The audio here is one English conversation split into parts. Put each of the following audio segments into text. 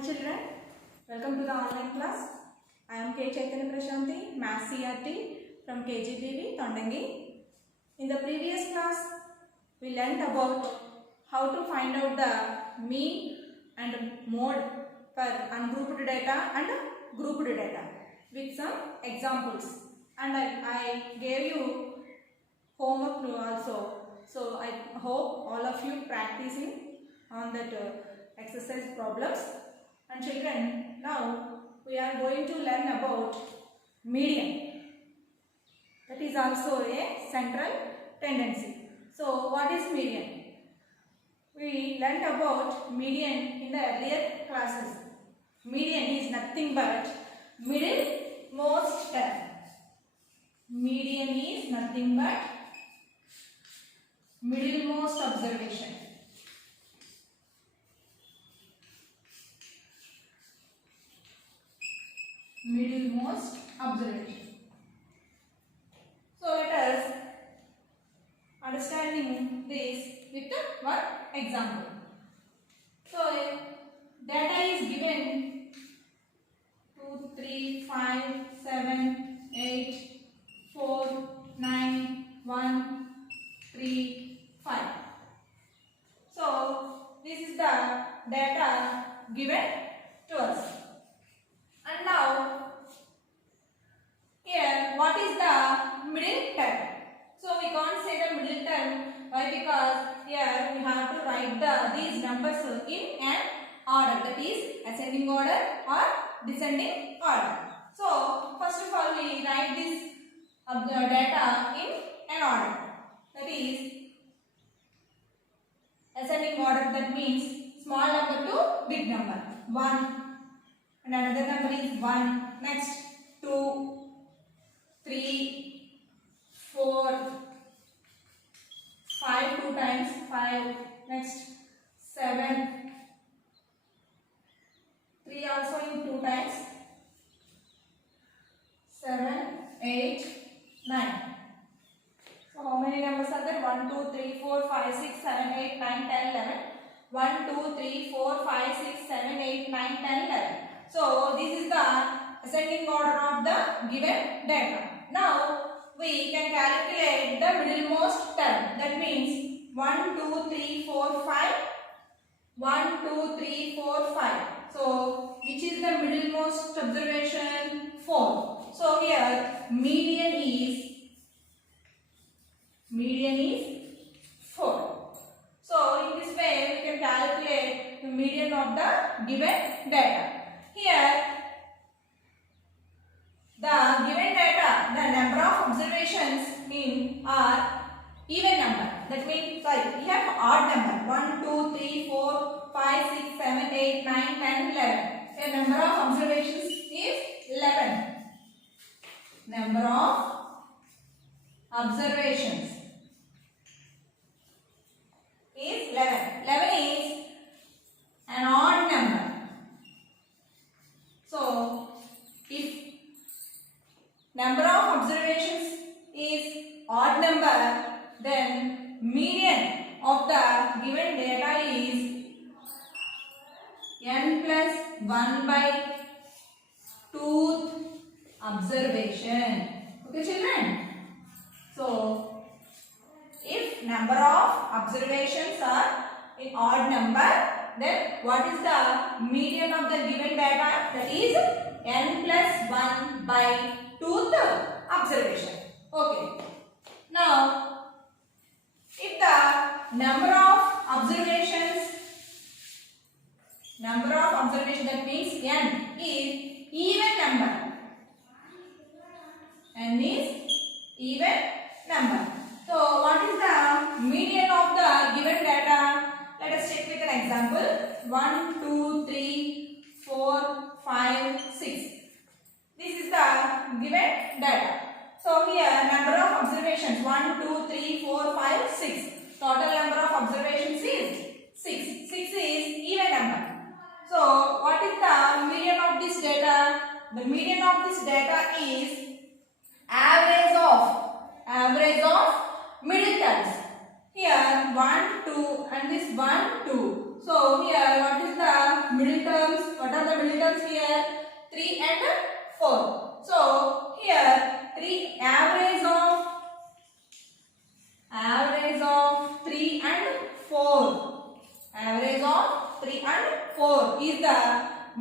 Hi children, welcome to the online class. I am K. Chaitanya Prashanti, Maths CRT from KGBV, Tondangi. In the previous class, we learnt about how to find out the mean and mode for ungrouped data and grouped data with some examples. And I gave you homework also. So I hope all of you practicing on that exercise problems. And children, now we are going to learn about median. That is also a central tendency. So what is median? We learnt about median in the earlier classes. Median is nothing but middle most term. Median is nothing but middlemost observation. Middlemost observation. So let us understanding this with one example. So data is given 2, 3, 5, 7, 8, 4, 9, 1, 3, 5. So this is the data given to us. And now here what is the middle term? So we can't say the middle term. Why? Because here we have to write these numbers in an order, that is ascending order or descending order. So first of all we write this data in an order, that is ascending order. That means small number to big number, 1 and another number is 1, next 2, 3, 4, 5 2 times 5, next 7, 3 also in 2 times, 7, 8, 9. So how many numbers are there? 1, 2, 3, 4, 5, 6, 7, 8, 9, 10, 11. 1, 2, 3, 4, 5, 6, 7, 8, 9, 10, 11. So this is the ascending order of the given data. Now we can calculate the middlemost term. That means 1, 2, 3, 4, 5. 1, 2, 3, 4, 5. So which is the middlemost observation? 4. So here median is 4. So in this way we can calculate the median of the given data. Here the given data, the number of observations are even number. That means we have odd number 1, 2, 3, 4, 5, 6, 7, 8, 9, 10, 11. The number of observations is 11. Number of observations is 11. 11 is an odd number. So if number of observations is odd number, then median of the given data is n plus 1 by 2th observation. Okay children? So if number of observations are in odd number, then what is the median of the given data? That is n plus 1 by 2th observation. Okay. Now, if the number of observations, that means n is even number. N is even number. So, what is the median of the given data? Let us check with an example. 1, 2, 3, 4, 5, 6. This is the given data. So here number of observations 1, 2, 3, 4, 5, 6. Total number of observations is 6. 6 is even number. So what is the median of this data? The median of this data is average of middle terms. Here 1, 2 and this 1, 2. So here what is the middle terms? What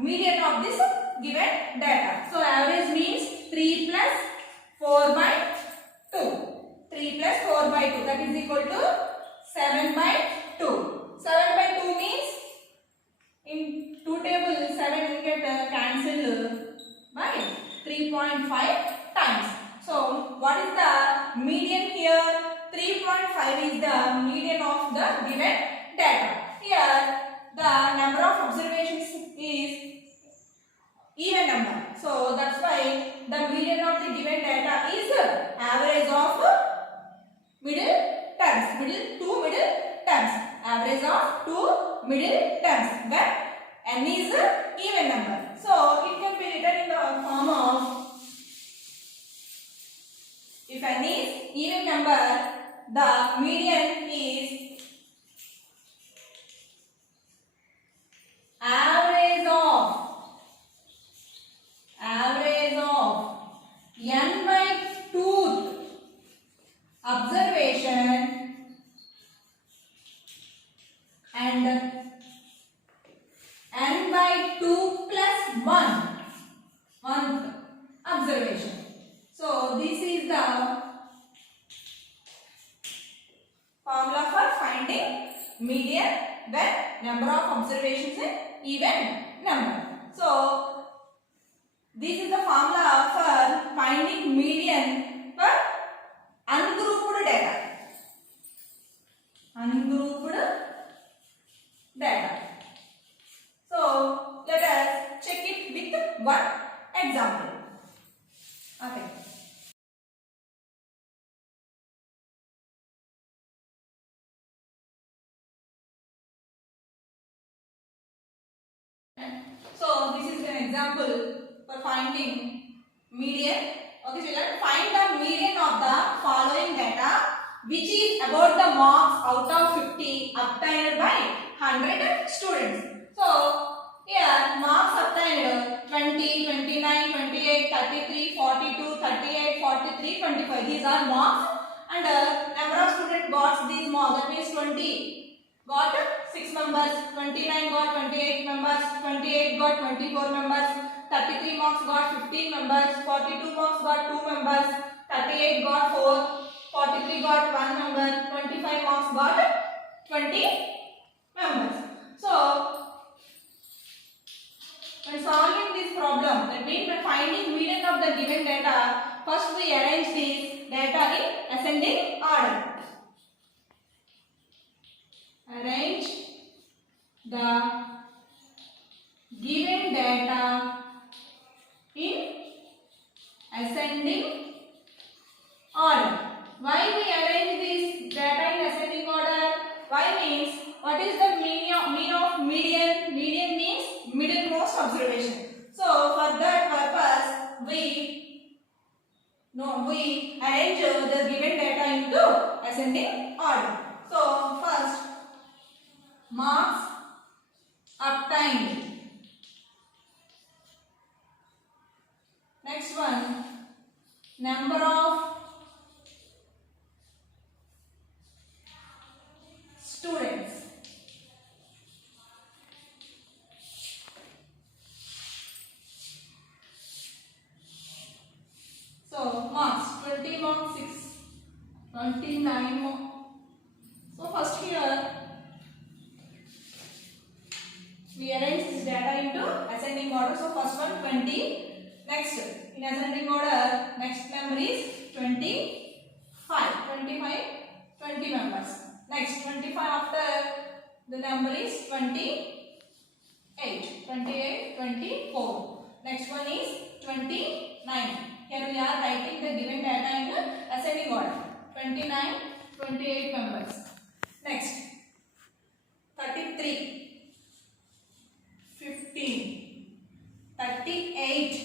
median of this given data. So average means 3 plus 4 by 2. 3 plus 4 by 2, that is equal to 7 by 2. 7 by 2 means in 2 tables 7 will get cancelled by 3.5 times. So what is the median here? 3.5 is the median of the given data. Here the number of observations is even number. So that's why the median of the given data is average of middle terms. Two middle terms. Average of two middle terms. When n is even number. So it can be written in the form of, if n is even number, the median is average of n by 2th observation and n by 2 plus 1th observation. So this is the formula for finding median when number of observations is even number. So this is the formula for finding median for ungrouped data. So let us check it with one example. Okay. So this is an example for finding median. Okay children, find the median of the following data which is about the marks out of 50 obtained by 100 students. So here marks obtained 20, 29, 28, 33, 42, 38, 43, 25. These are marks, and number of students got these marks, that means 20 got 6 members, 29 got 28 members, 28 got 24 members, 33 marks got 15 members, 42 marks got 2 members, 38 got 4, 43 got 1 member, 25 marks got 20 members. So when solving this problem, that means by finding median of the given data, first we arrange this data in ascending order. Arrange the given data in ascending order. Why we arrange this data in ascending order? Why means, what is the mean of median? Median means middlemost observation. So for that purpose, we arrange the given data into ascending order. So first, marks obtained. Next one, number of students. So marks, 20 marks 6, 29 marks. So first here we arrange this data into ascending order. So first one 20. Next in ascending order, next number is 25. 20 members. Next 25 after the number is 28. 24. Next one is 29. Here we are writing the given data in ascending order. 29, 28 members. Next 33, 15, 38,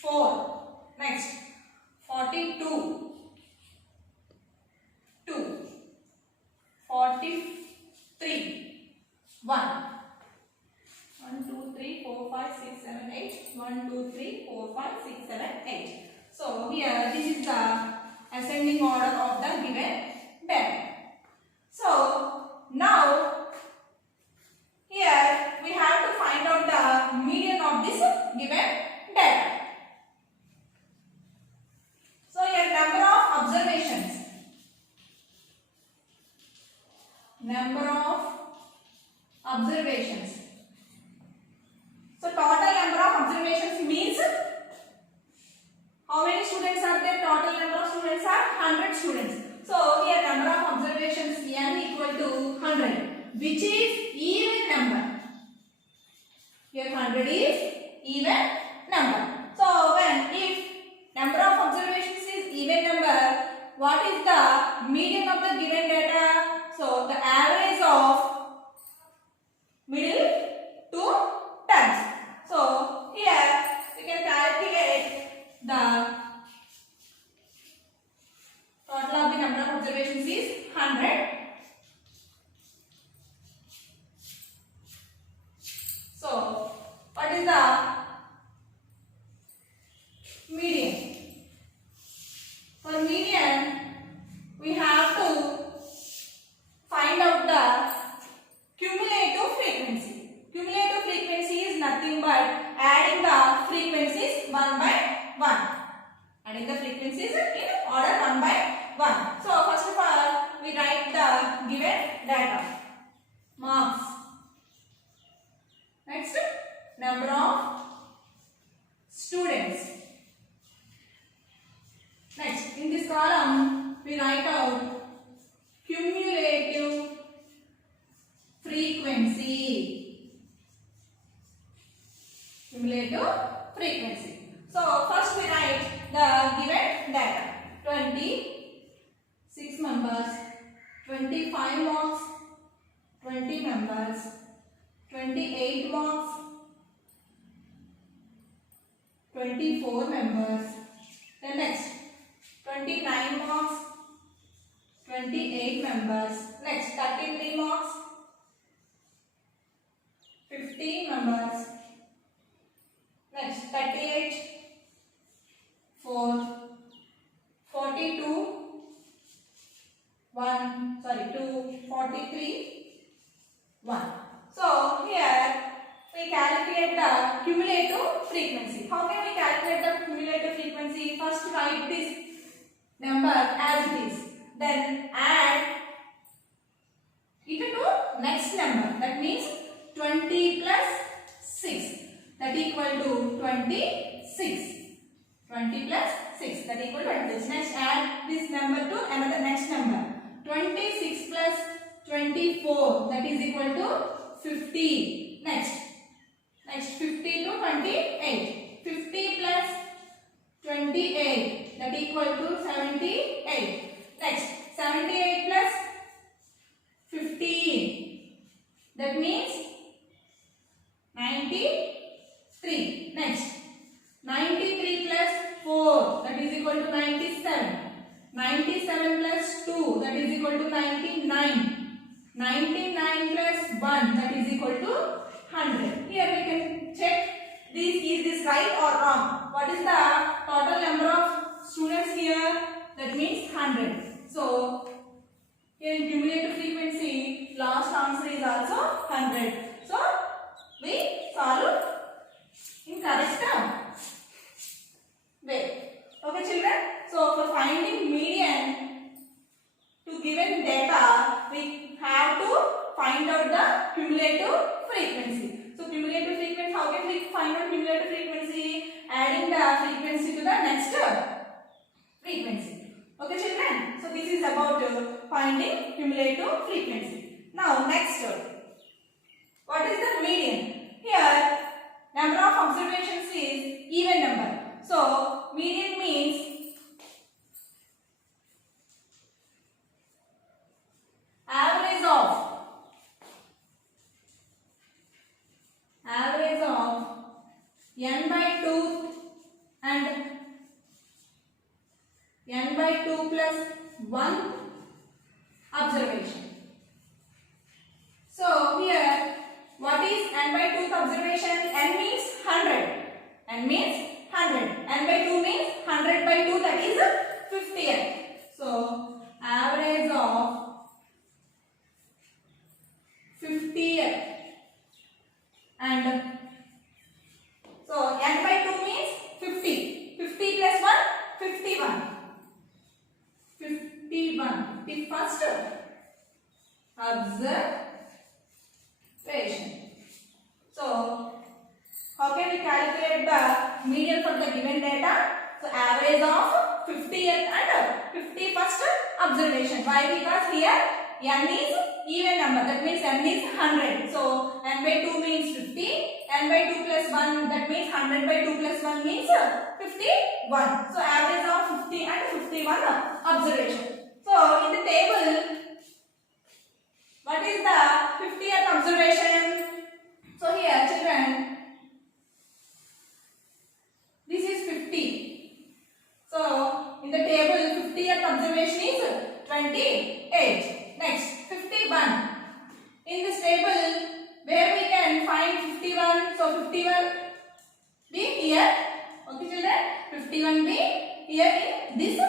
4. Next 42, 2, 43, 1. 1, 2, 3, 4, 5, 6, 7, 8. 1, 2, 3, 4, 5, 6, 7, 8. So here this is the ascending order of the given data. So now here we have to find out students are there? Total number of students are 100 students. So here number of observations n equal to 100, which is even number. Here 100 is even number. So when if number of observations is even number, what is the median of the given data? So the average of middle two terms. So here we can calculate the total of the number of observations is 100. So what is the median? For median, we have to find out the cumulative frequency. Cumulative frequency is nothing but adding the frequencies one by one. Adding the frequencies in order one by one. So first of all, we write the given data. Marks. Next, number of students. Next, in this column, we write out cumulative frequency. Cumulative frequency. So first we write the given data. 26 members, 25 marks, 20 members, 28 marks, 24 members. Then next, 29 marks, 28 members. Next, 33 marks, 15 members. Next, 38, 4, 42, 2, 43, 1. So here we calculate the cumulative frequency. How can we calculate the cumulative frequency? First write this number as it is. Then add it to next number. That means 20 plus 6. That equal to 26. 20 plus 6. That equal to 26. Next add this number to another next number. 26 plus 24. That is equal to 50. Next 50 to 28. 50 plus 28. That equal to 78. Next 78 plus 15. That means 93. Next 93 plus 4. That is equal to 97. 97 plus 2. That is equal to 99. 99 plus 1. That is equal to 100. Here we can check is this right or wrong. What is the total number of students here? That means 100. So here in cumulative frequency, last answer is also 100. So we solve in correct way. Okay children. So for finding median to given data, we have to find out the cumulative frequency. So cumulative frequency, how can we find out cumulative frequency? Adding the frequency to the next frequency. Okay children. So this is about finding cumulative frequency. Now next, what is the median? Here number of observations is even number. So median means average of n by 2 and n by 2 plus 1 observation. So here what is n by 2th observation? N means 100. N means 100. N by 2 means 100 by 2, that is 50th. So average of 50th. And so n by 2 means 50. 50 plus 1, 51. 51. The first observation. So how can we calculate the median for the given data? So average of 50th and 51st observation. Why? Because here n is even number, that means n is 100. So n by 2 means 50, n by 2 plus 1, that means 100 by 2 plus 1 means 51. So average of 50 and 51 observation. So in the table, what is the 50th observation? So here children, this is 50. So in the table 50th observation is 28. Next 51. In this table where we can find 51, so 51 be here. Okay children, 51 be here in this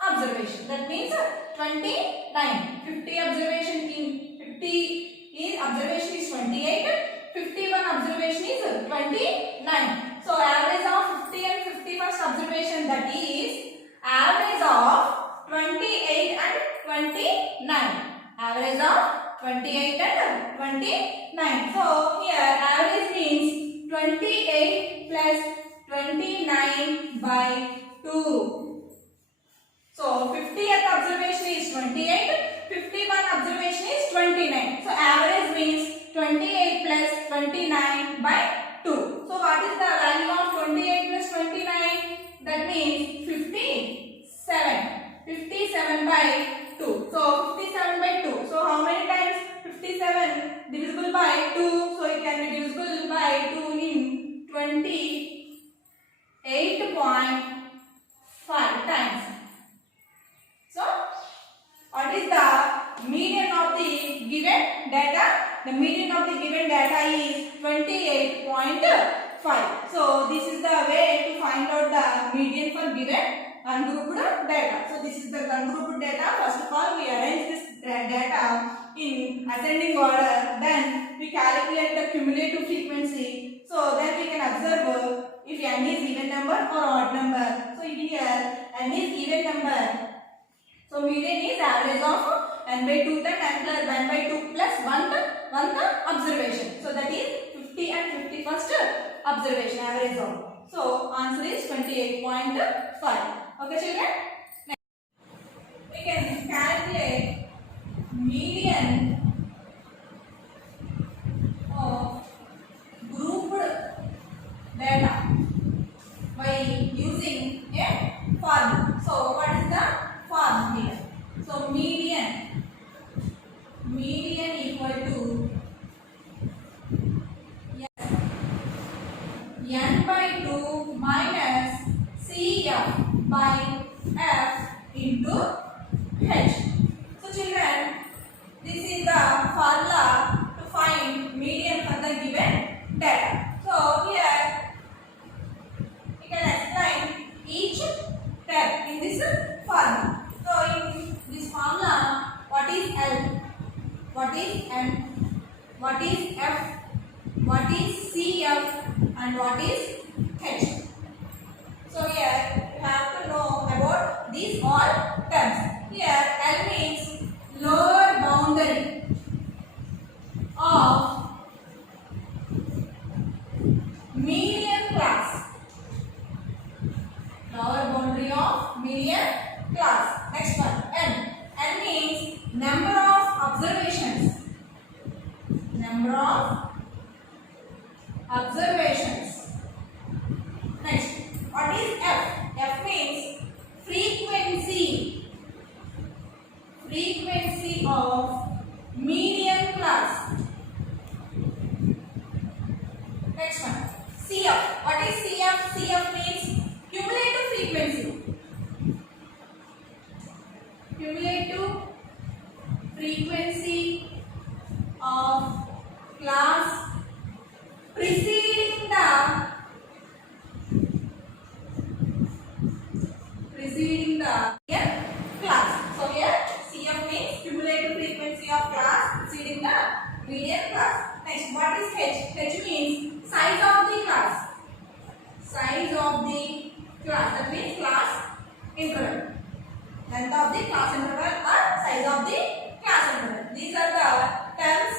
observation. That means 29. 50 observation in 50 is observation is 28. 51 observation is 29. So average of 50 and 51st observation, that is average of 28 and 29. Average of 28 and 29. So here average means 28 plus 29 by 2. So 50th observation is 28, 51 observation is 29. So average means 28 plus 29 by 2. So what is the value of 28 plus 29? That means 57. 57 by 2. So 57 by 2. So how many times 57 divisible by 2? So it can be divisible by 2 in 28.5 times. So what is the median of the given data? The median of the given data is 28.5. So this is the way to find out the median for given ungrouped data. So this is the ungrouped data. First of all, we arrange this data in ascending order. Then we calculate the cumulative frequency. So then we can observe if n is even number or odd number. So here n is even number. So median is average of n by 2 and n plus 1 by 2 plus 1 observation. So that is 50 and 51st observation average of. So answer is 28.5. Okay children. Next, we can calculate median of grouped data by using a formula. So what is the formula here? So median equal to n by 2 minus CF by F into H. So children, this is the formula to find median for the given data. So here we can explain each step in this formula. So in this formula, what is L, what is M, what is F, what is CF and what is H. So here you have to know about these all terms. Here L means lower boundary of median class. Lower boundary of median class. Next one, N. N means number of observations. Number of observations. Next, what is F? F means frequency. Frequency of median class. Next one, CF. What is CF? CF means cumulative frequency. Cumulative frequency of class preceding the class. So here CF means cumulative frequency of class preceding the median class. Next, what is H? H means size of the class. Size of the class, that means class interval. Length of the class interval or size of the class interval. These are the terms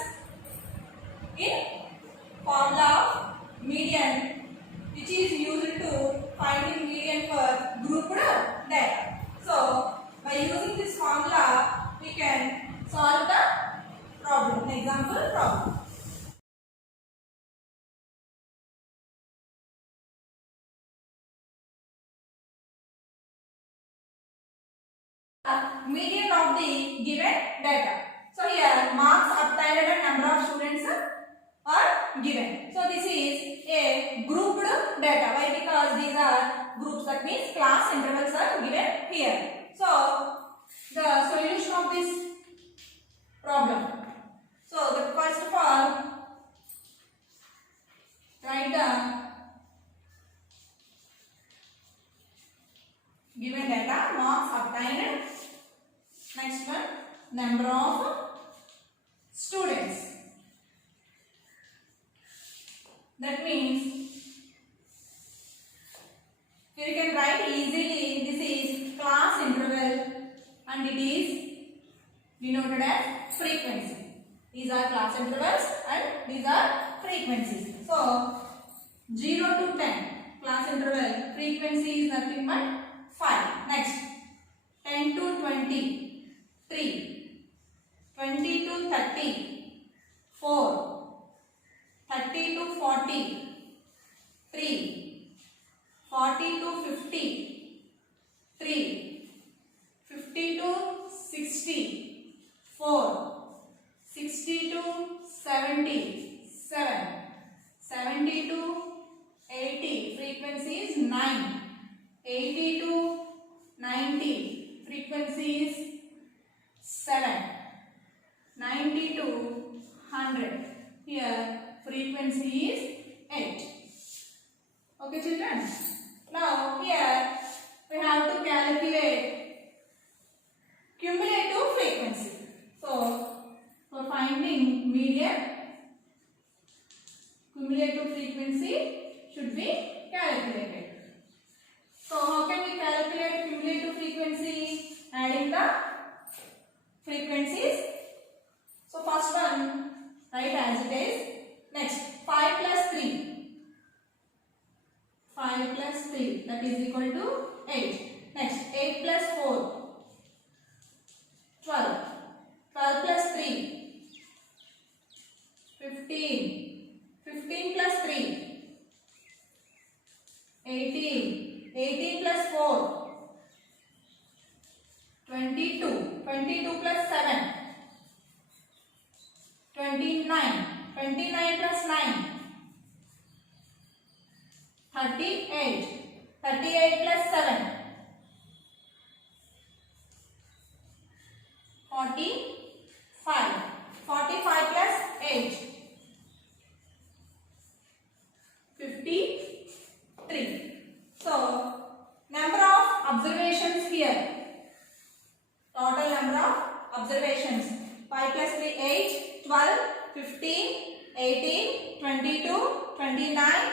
in formula of median which is used to finding median median of the given data. So here marks obtained and number of students are given. So this is a grouped data. Why? Because these are groups, that means class intervals are given here. So the solution of this problem. So the first of all, write the given data, marks obtained. Next one, number of students. That means here you can write easily, this is class interval and it is denoted as frequency. These are class intervals and these are frequencies. So 0 to 10 class interval, frequency is nothing but 5. Next 10 to 20, 3, 20 to 30, 4, 30 to 40, 3, 40 to 50, 3, 50 to 60, 4, 60 to 70, 7, 70 to 80, frequency is 9, 80 to 90, frequency is 7, 90 to 100, here frequency is 8. Okay children, now here we have to calculate cumulative frequency. So for finding median, cumulative frequency should be calculated. So how can we calculate cumulative frequency? Adding the frequencies. So first one, write as it is. Next 5 plus 3. 5 plus 3, that is equal to 8. Next 8 plus 4. 12. 12 plus 3. 15. 15 plus 3. 18. 18 plus 4. 22. 22 plus 7. 29. 29 plus 9. 38. 38 plus 7. 45. 45 plus 8. 53. So, number of observations here. Total number of observations. 5 plus 3, 8, 12, 15, 18, 22, 29,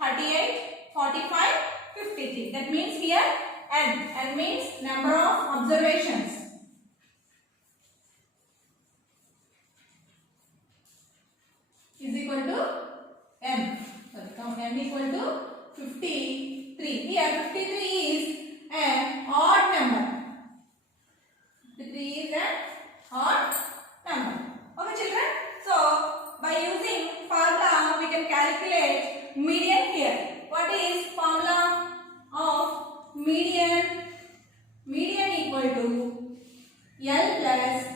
38, 45, 53. That means here n. N means number of observations. Is equal to n. Sorry, n equal to 53. Here 53 is an odd number. 53 is an odd number. Okay children. So by using formula we can calculate median here. What is formula of median? Median equal to L plus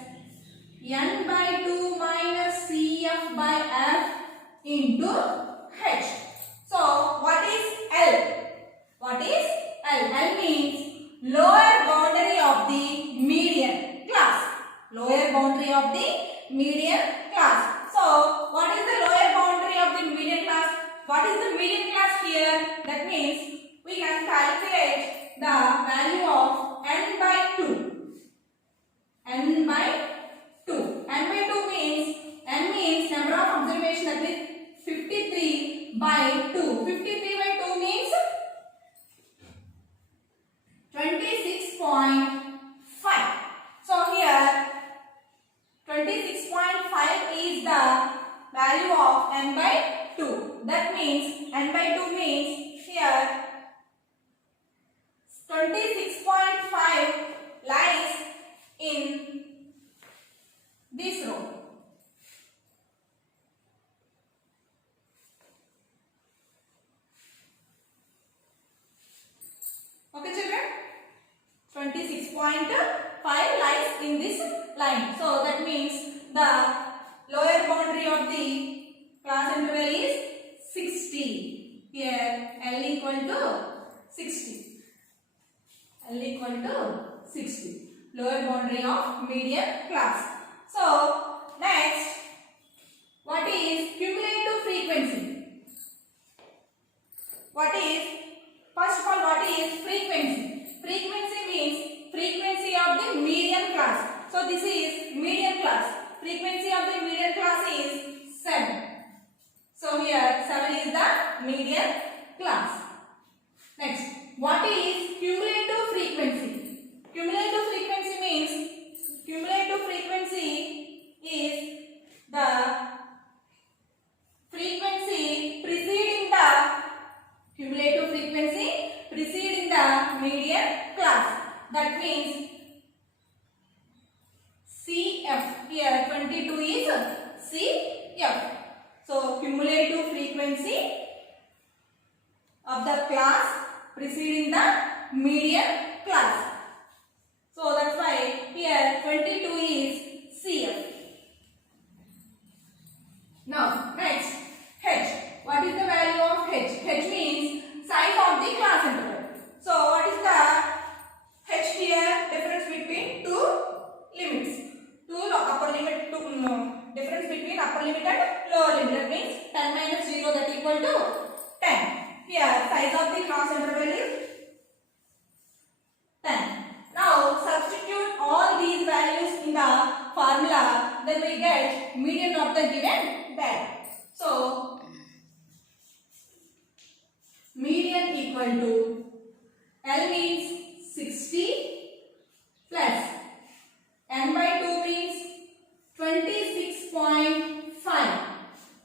n by 2 minus Cf by f into h. So what is L? What is L? L means lower boundary of the median class. Lower boundary of the median class. So what is the lower boundary of the median class? What is the median class here? That means we can calculate the value of n by 2. N by 2. N by 2 means, n means number of observations, that is 53 by 2. 53 by 2 means 26.5. So here 26.5 is the value of n by 2. That means n by 2 means here 26.5 lies in this row. Okay children, 26.5 5 lies in this line. So that means the lower boundary of the class interval is 60. Here L equal to 60. L equal to 60. Lower boundary of median class. So next, what is cumulative frequency? First of all, what is frequency? Frequency means frequency of the median class. So this is median class. Frequency of the median class is 7. So here 7 is the median class. Next, what is cumulative frequency? Cumulative frequency means cumulative frequency is the frequency preceding the cumulative frequency preceding the median class. That means CF. Here 22 is CF. So cumulative frequency of the class preceding the median class. So that's why here 22 is CF. Now next, H. What is the value of H? H means size of the class interval. So what is the H here? Difference between two limits. Difference between upper limit and lower limit. That means 10 minus 0, that equal to 10. Here size of the class interval is 10. Now substitute all these values in the formula, then we get median of the given data. So median equal to L means 60 plus n by 2 means 26.5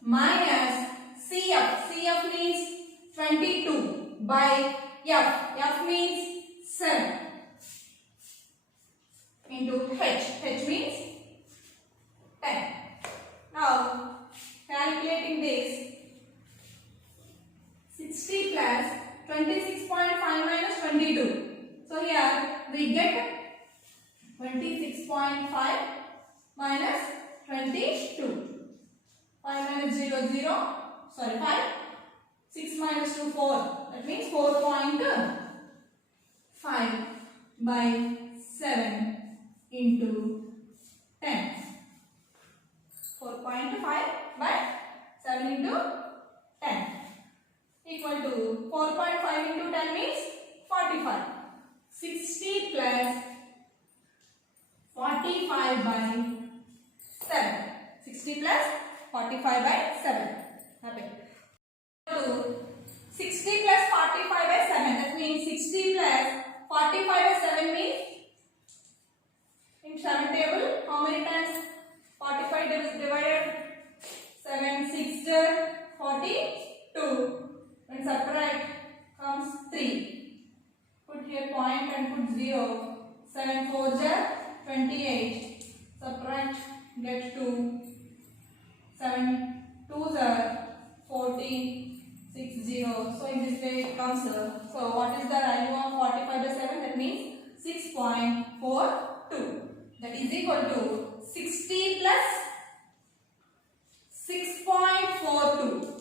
minus CF. CF means 22 by F. F means 7 into H. H means 10. Now calculating this, 60 plus 26.5 minus 22. So here we get 26.5 minus 22. 5 minus 0, 0. Sorry, 5. 6 minus 2, 4. That means 4.5 by 7 into 10. 4.5 by 7 into 10 equal to 4.5 into 10 means 45. 60 plus 45 by 7. 60 plus 45 by 7. Happy. 60 plus 45 by 7. That means 60 plus 45 by 7 means in 7 table how many times 45 is divided? 7 6 42. When subtract comes 3. Put here point and put 0. 7 4 28. Subtract, get 2. 7 2 14. 6 0. So in this way it comes. So what is the value of 45 by 7? That means 6.42. That is equal to 60 plus 6.42.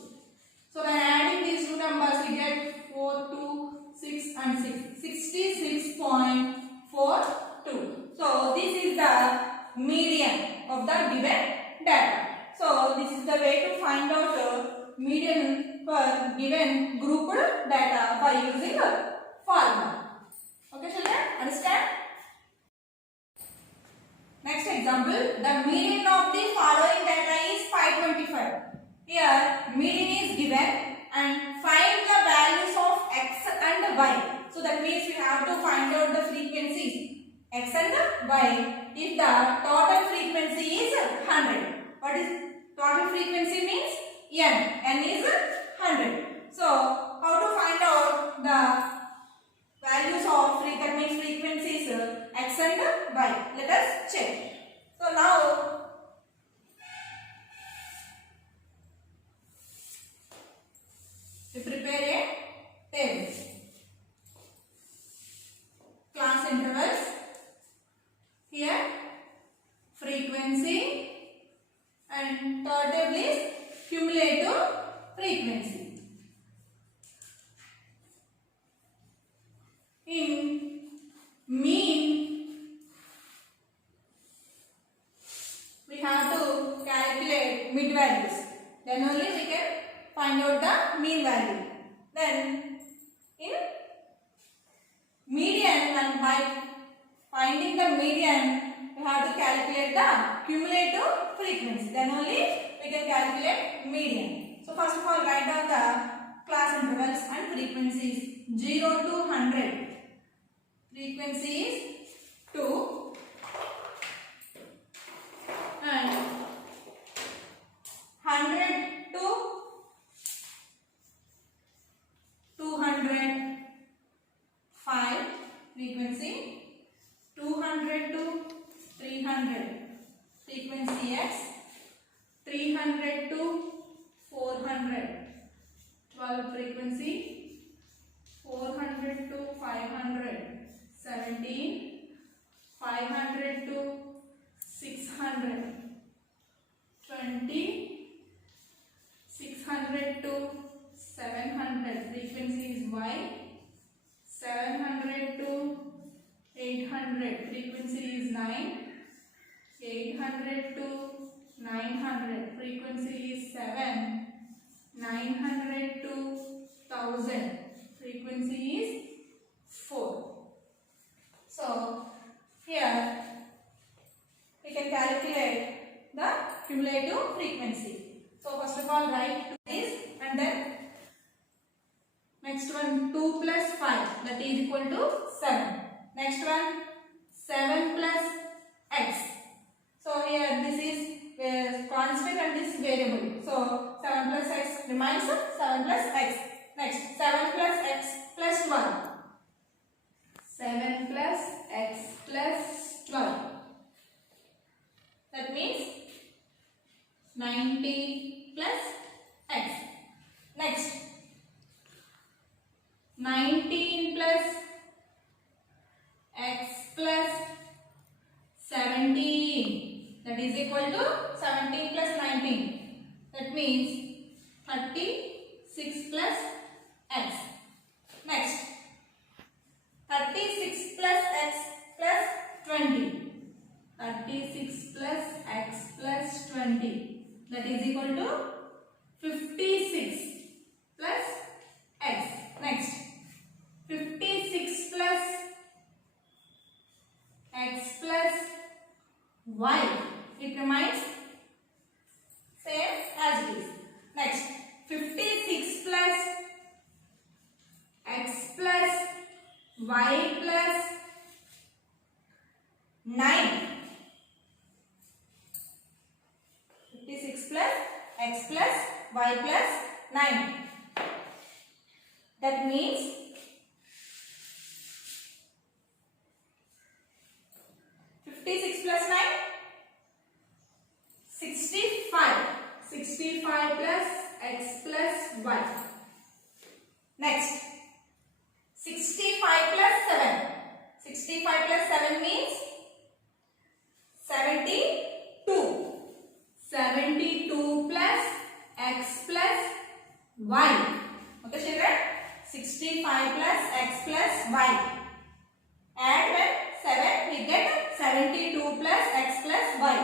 So when adding these two numbers, we get 4, 2, 6 and 6. 66.42. So this is the median of the given data. So this is the way to find out median per given grouped data by using a formula. Okay children, understand? Next example, the median of the following data is 525. Here median is given and find the values of x and y. So that means we have to find out the frequencies x and y. If the total frequency is 100. What is total frequency means? N. N is 100. So how to find out the values of that means frequencies x and y? Let us check. So now we prepare a table. Class intervals cumulative frequency. In mean, we have to calculate mid values. Then only we can find out the mean value. Then in median, and by finding the median, we have to calculate the cumulative frequency. Then only we can calculate median. So first of all, write down the class intervals and frequencies 0 to 100. Frequency is 2 and 100 to 205 frequency, 200 to 300 frequency X, 300 to 400 12 frequency, 400 to 500 17, 500 to 600 20, 600 to 700 frequency is Y, 700 to 800 frequency is 9, 800 to 900 frequency is 7, 900 to 1000 frequency is 4. So here we can calculate the cumulative frequency. So first of all, write this, and then next one 2 plus 5, that is equal to 7. Next one 7 plus x. So here this is constant and this is variable. So 7 plus x remains 7 plus x. Next 7 plus x plus 12. 7 plus x plus 12. That means 90 plus x. Next 19 plus x plus 17. That is equal to 17 plus 19. That means 36 plus x. Next 36 plus x plus 20. 36 plus x plus 20. That is equal to 56 plus x. Next 56 plus x plus y. It remains same as it is. Next 56 plus x plus y plus 9. 56 plus x plus y plus 9. That means 56 plus 9, 65. 65 plus x plus y. Next 65 plus 7. 65 plus 7 means 72. 72 plus x plus y. Okay, children? 65 plus x plus y. And when 7, we get 72 plus x plus y.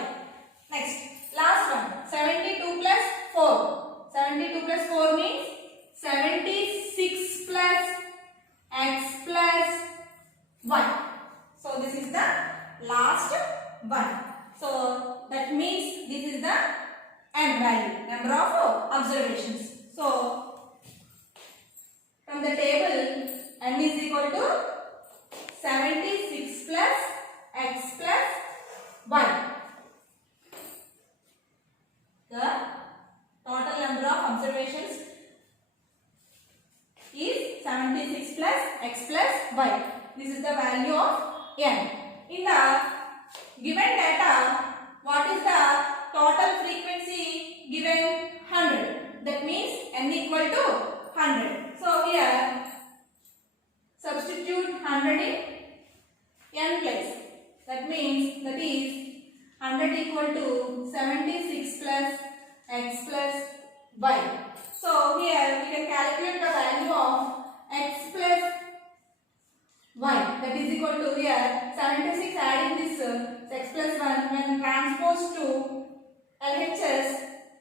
Next, last one. 72 plus 4. 72 plus 4 means 76 plus x plus y. So this is the last one. So that means this is the n value, number of observations. So from the table, n is equal to 76 plus x plus y. The total number of observations is 76 plus x plus y. This is the value of n. In the given data, what is the total frequency given? 100. That means n equal to 100. So here substitute 100 in n place. That means that is 100 equal to 76 plus x plus y. So here we can calculate the value of x plus y, that is equal to here 76 adding this x plus 1 when transposed to LHS,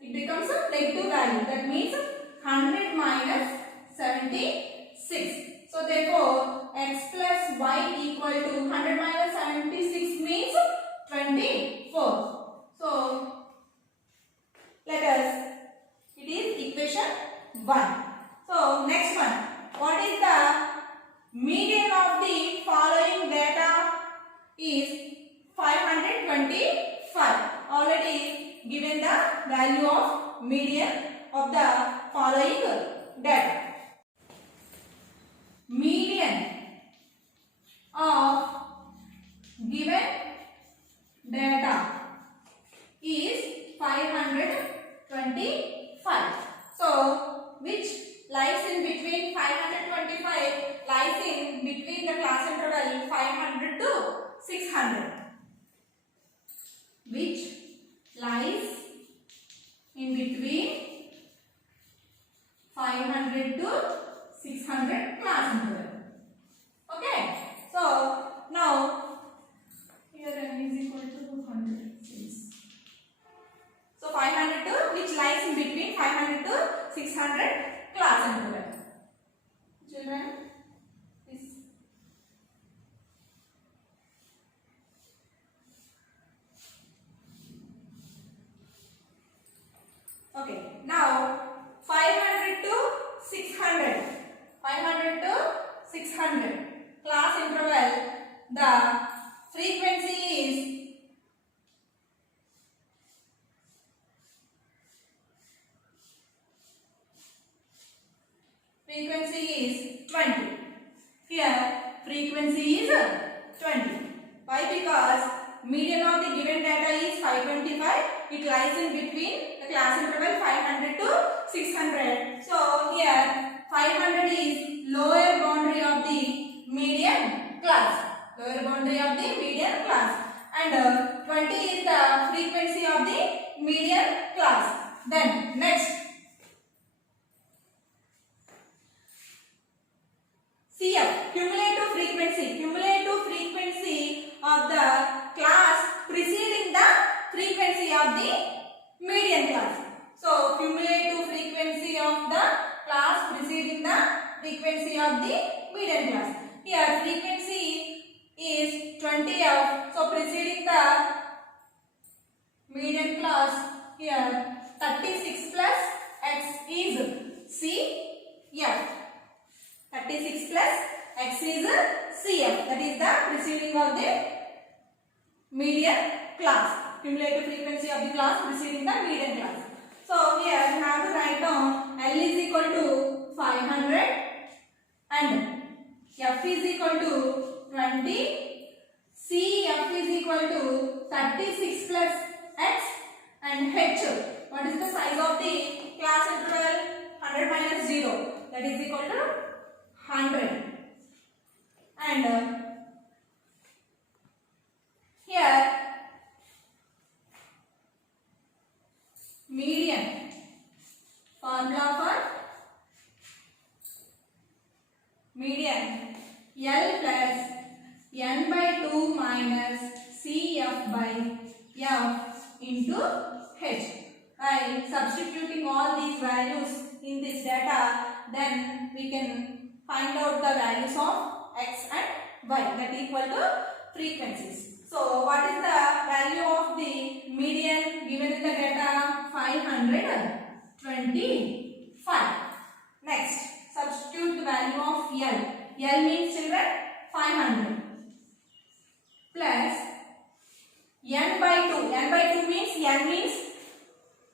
it becomes a negative value, that means 100 minus 76. So therefore x plus y equal to 100 minus 76 means 24. So let us, it is equation 1. So next one, what is the median of the following data is 525. Already given the value of median of the following data. Median of given data is 525. So which lies in between 525 lies in between the class interval 500 to 600. Which lies in between 500 to 600 class interval. Okay. So now here n is equal to 100. So 500 to which lies in between 500 to 600 class interval. Children, please. Okay. Now 500 to 600. 500 to 600 class interval. The frequency is frequency is 20. Here frequency is 20. Why? Because median of the given data is 525. It lies in between the class interval 500 to 600. So here 500 is lower boundary of the median class. Lower boundary of the median class. And 20 is the frequency of the median class. Then next, CF, cumulative frequency. Cumulative frequency of the class preceding the frequency of the median class. So cumulative frequency of the class preceding the frequency of the median class. Here frequency is 20f. So preceding the median class, here 36 plus x is CF. 36 plus x is CF. That is the preceding of the median class. Cumulative frequency of the class preceding the median class. So here we have to write down L is equal to 500 and F is equal to 20. CF is equal to 36 plus x and H. What is the size of the class interval? 100 minus 0. That is equal to 100. And here median, formula for median, L plus n by 2 minus CF by F into H. By substituting all these values in this data, then we can find out the values of x and y, that equal to frequencies. So what is the value of the median given in the data? 525. Next, substitute the value of L. L means children 500 plus n by 2. N by 2 means n means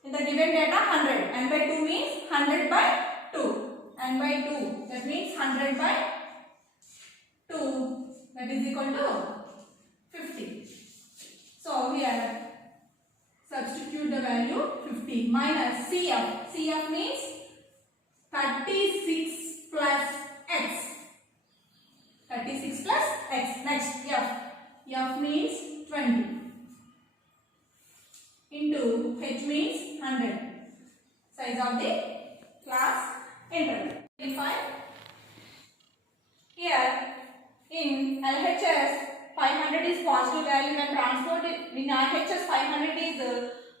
in the given data 100. N by 2 means 100 by 2. N by 2, that means 100 by 2, that is equal to 50. So here substitute the value 50 minus CF. CF means 36 plus x. 36 plus x. Next F. F means 20 into H means 100. Size exercise of the class interval. Here in LHS 500 is positive value when transpose it, in RHS 500 is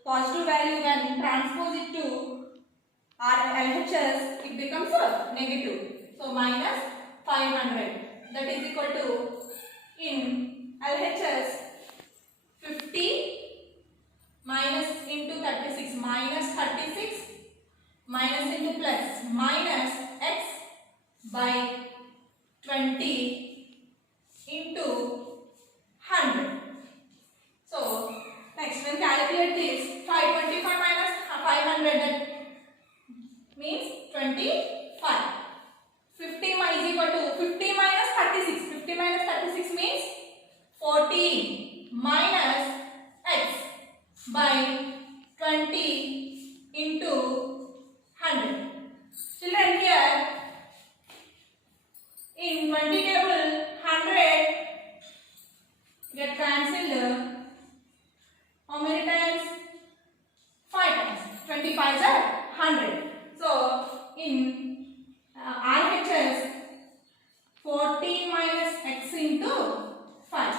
positive value when transpose it to LHS it becomes negative. So minus 500, that is equal to in LHS 50 minus into 36 minus 36 minus into plus minus x by 20 into 100. So next when calculate this 525 minus 500, that means 25. 50 is equal to 50 minus 36. 50 minus 36 means 14 minus x by 20 into 100. Children, here in 20 table 100 get cancelled. How many times? 5 times. 25 is 100. So in RHS 14 minus x into 5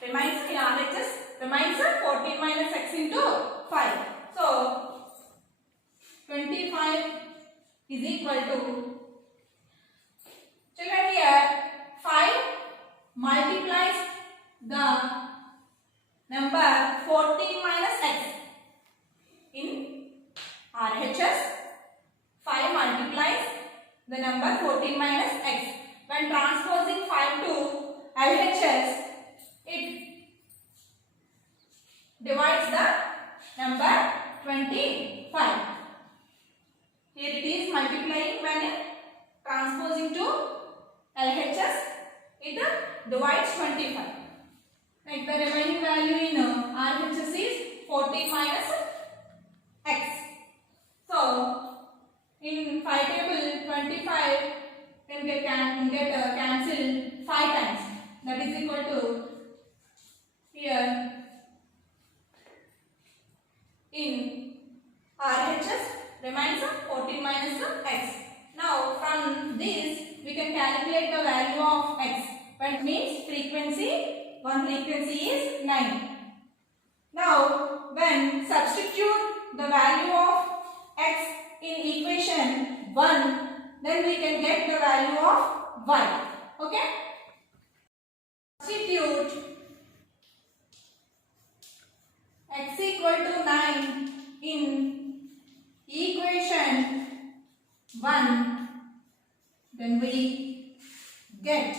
remains in RHS remains 14 minus x into 5. So 25 is equal to, children, here 5 multiplies the number 14 minus x. In RHS 5 multiplies the number 14 minus x. When transposing 5 to LHS, it divides the number 25. Here it is multiplying. When transposing to LHS, it divides 25. Like the remaining value in RHS is 14 minus x. So in 5 table 25 can get cancelled 5 times. That is equal to, here in RHS remains 14 minus x. Now from this we can calculate the value of x. That means frequency, one frequency is 9. Now when substitute the value of x in equation 1, then we can get the value of y. Okay? Substitute x equal to 9 in equation 1, then we get,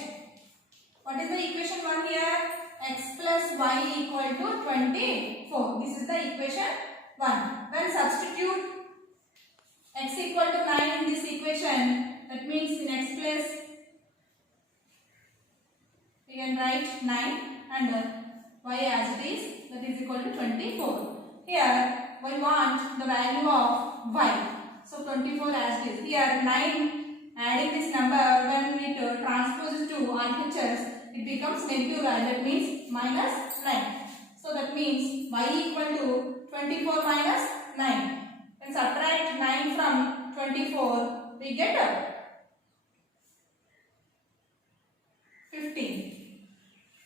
what is the equation 1 here? X plus y equal to 24. This is the equation 1. When substitute x equal to 9 in this equation, that means in x place we can write 9 and y as it is, that is equal to 24. Here we want the value of y. So 24 as it is. Here 9, adding this number, when we transpose it to RHS, it becomes negative value. That means minus 9. So that means y equal to 24 minus 9. When subtract 9 from 24, we get 15.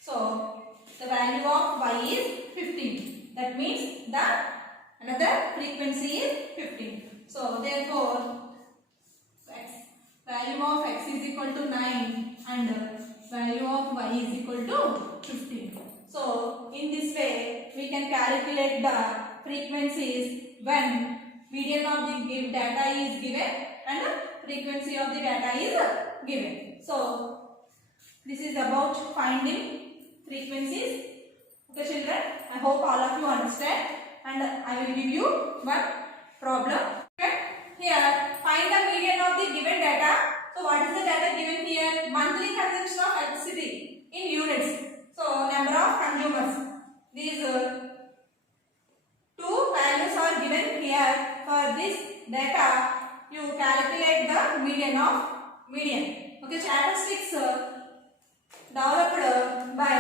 So the value of y is 15. That means the another frequency is 15. So therefore value of x is equal to 9 and value of y is equal to 15. So in this way we can calculate the frequencies when median of the data is given and frequency of the data is given. So this is about finding frequencies. Okay children, I hope all of you understand, and I will give you one problem. Okay, here find the median of the given data. So what is the data given here? Monthly consumption of electricity in units. So number of consumers. These two values are given here. For this data, you calculate the median of median. Okay, statistics developed by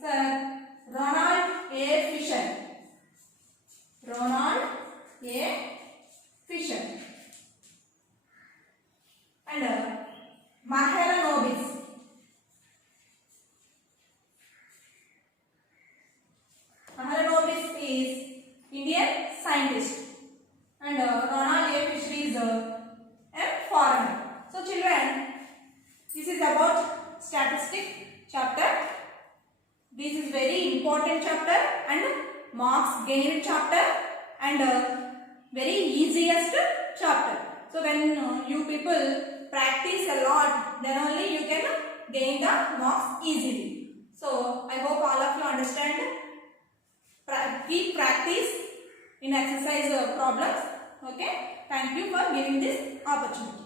Sir Ronald A. Fisher. Ronald A. Fisher. chapter. This is very important chapter and marks gained chapter and very easiest chapter. So when you people practice a lot, then only you can gain the marks easily. So I hope all of you understand. Keep practice in exercise problems. Okay. Thank you for giving this opportunity.